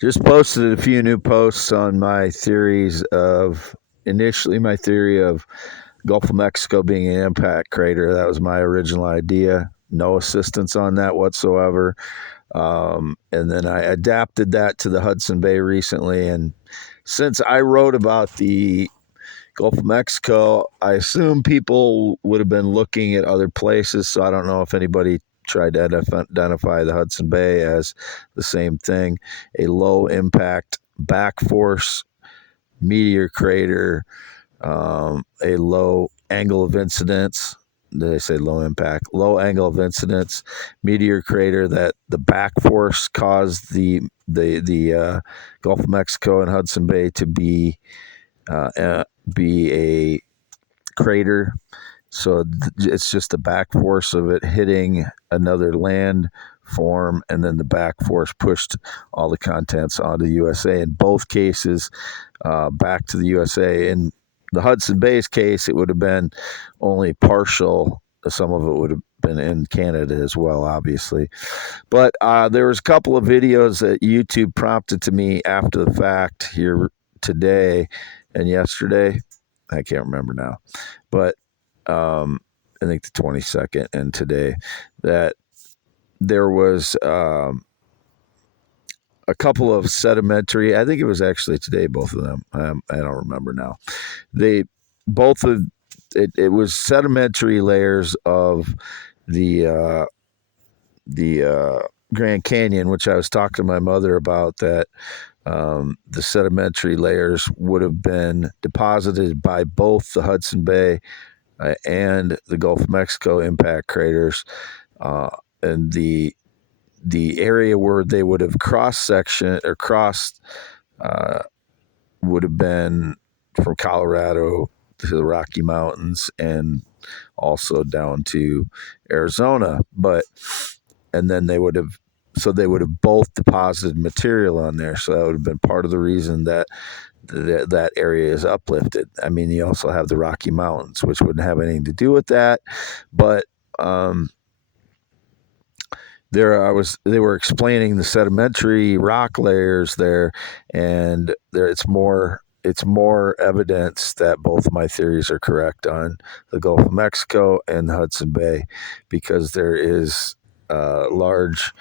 Just posted a few new posts on my theories of initially my theory of Gulf of Mexico being an impact crater. That was my original idea. No assistance on that whatsoever. And then I adapted that to the Hudson Bay recently. And since I wrote about the Gulf of Mexico, I assume people would have been looking at other places. So I don't know if anybody tried to identify the Hudson Bay as the same thing, a low impact backforce meteor crater, a low angle of incidence. Did I say low impact? Low angle of incidence meteor crater that the backforce caused the Gulf of Mexico and Hudson Bay to be a crater. So it's just the back force of it hitting another land form, and then the back force pushed all the contents onto the USA. In both cases, back to the USA. In the Hudson Bay's case, it would have been only partial. Some of it would have been in Canada as well, obviously. But there was a couple of videos that YouTube prompted to me after the fact here today and yesterday. I can't remember now, but I think the 22nd and today, that there was a couple of sedimentary. I think it was actually today, both of them. I don't remember now. They both of it was sedimentary layers of the Grand Canyon, which I was talking to my mother about, that the sedimentary layers would have been deposited by both the Hudson Bay and the Gulf of Mexico impact craters, and the area where they would have crossed would have been from Colorado to the Rocky Mountains and also down to Arizona. And then they would have both deposited material on there. So that would have been part of the reason that that area is uplifted. I mean, you also have the Rocky Mountains, which wouldn't have anything to do with that. But they were explaining the sedimentary rock layers there, and it's more evidence that both my theories are correct on the Gulf of Mexico and the Hudson Bay, because there is large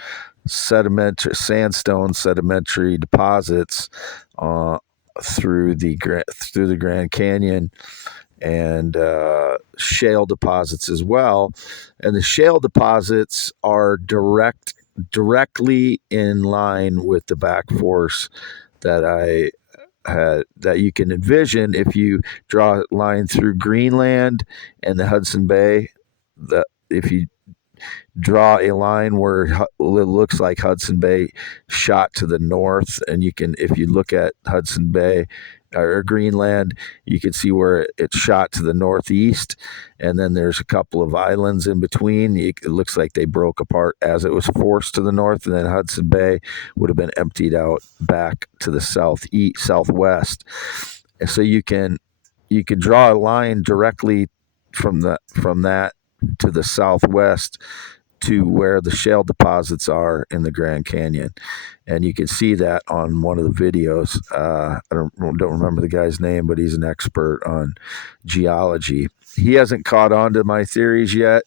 sandstone sedimentary deposits through the Grand Canyon, and shale deposits as well. And the shale deposits are directly in line with the back force that you can envision if you draw a line through Greenland and the Hudson Bay. If you draw a line where it looks like Hudson Bay shot to the north, and if you look at Hudson Bay or Greenland, you can see where it shot to the northeast, and then there's a couple of islands in between. It looks like they broke apart as it was forced to the north, and then Hudson Bay would have been emptied out back to the southwest. And so you can draw a line directly from that to the southwest to where the shale deposits are in the Grand Canyon. And you can see that on one of the videos. I don't remember the guy's name, but he's an expert on geology. He hasn't caught on to my theories yet.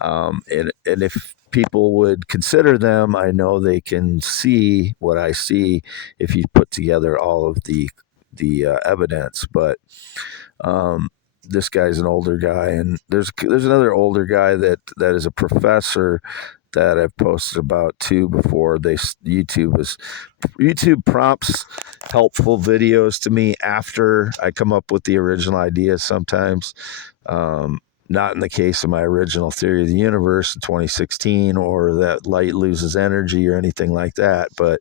And if people would consider them, I know they can see what I see if you put together all of the evidence. But this guy's an older guy, and there's another older guy that is a professor that I've posted about too before. YouTube prompts helpful videos to me after I come up with the original idea sometimes. Not in the case of my original theory of the universe in 2016, or that light loses energy or anything like that, but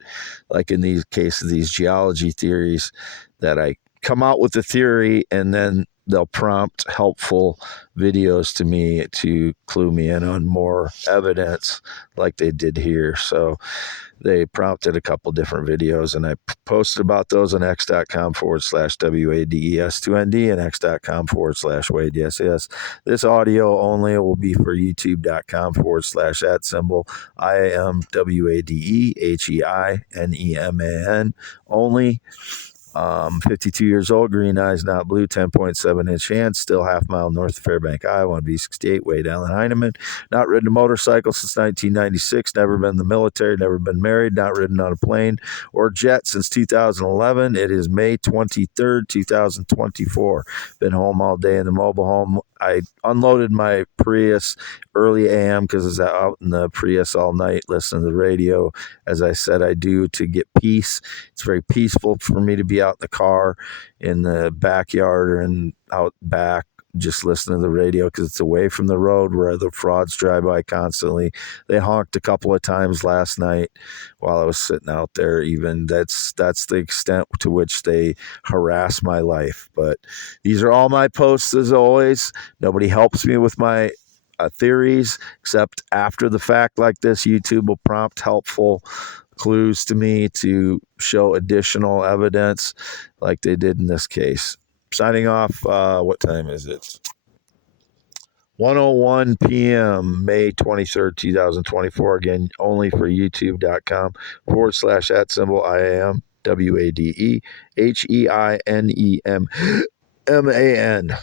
like in these cases, these geology theories, that I come out with the theory, and then they'll prompt helpful videos to me to clue me in on more evidence like they did here. So they prompted a couple different videos, and I posted about those on x.com/WADES2ND and x.com/WADES. This audio only will be for youtube.com/@ IAMWADEHEINEMAN only. 52 years old, green eyes, not blue, 10.7-inch hands, still half mile north of Fairbank, Iowa, on V68, Wade Allen Heineman. Not ridden a motorcycle since 1996, never been in the military, never been married, not ridden on a plane or jet since 2011. It is May 23rd, 2024. Been home all day in the mobile home. I unloaded my Prius early AM because I was out in the Prius all night listening to the radio, as I said I do, to get peace. It's very peaceful for me to be out in the car, in the backyard, or out back, just listening to the radio because it's away from the road where the frauds drive by constantly. They honked a couple of times last night while I was sitting out there. Even that's the extent to which they harass my life. But these are all my posts, as always. Nobody helps me with my theories except after the fact like this. YouTube will prompt helpful clues to me to show additional evidence like they did in this case. Signing off. What time is it? 1:01 p.m. May 23rd, 2024. Again, only for youtube.com /@ IAMWADEHEINEMAN.